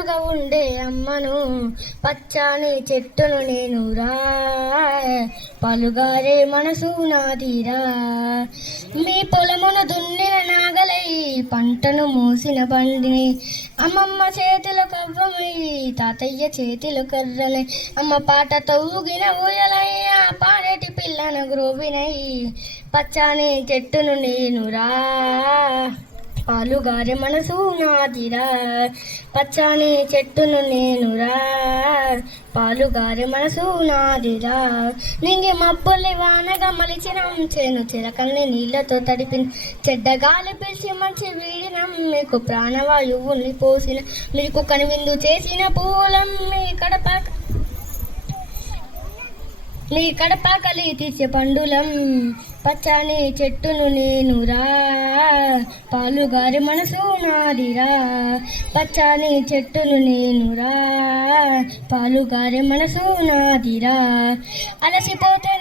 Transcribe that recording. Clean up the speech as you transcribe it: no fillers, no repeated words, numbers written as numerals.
ప్రేమగా ఉండే అమ్మను, పచ్చని చెట్టును నేనురా, పలుగారే మనసు నాదిరా. మీ పొలమును దున్నిన నాగలై, పంటను మోసిన బండిని, అమ్మమ్మ చేతిలో కవ్వమై, తాతయ్య చేతిలో కర్రలై, అమ్మ పాటతో ఊగిన ఊయలయ్య, పాడేటి పిల్లను గ్రోవినై, పచ్చని చెట్టును నేనురా, పాలుగారే మనసు నాదిరా. పచ్చని చెట్టును నేనురా, పాలుగారే మనసు నాదిరా. నింగి మబ్బుల్ని వానగా మలిచినం, చేను చిరకల్ని నీళ్లతో తడిపిన, చెడ్డ గాలి పిలిచి మంచి వీడినం, మీకు ప్రాణవాయువుల్ని పోసిన, మీకు కనువిందు చేసిన పూలం, మీ కడపాకలి తీర్చే పండులం, పచ్చని చెట్టును నేనురా, పాలుగారి మనసు నాదిరా. పచ్చని చెట్టును నేనురా, పాలుగారి మనసు నాదిరా. అలసిపోతే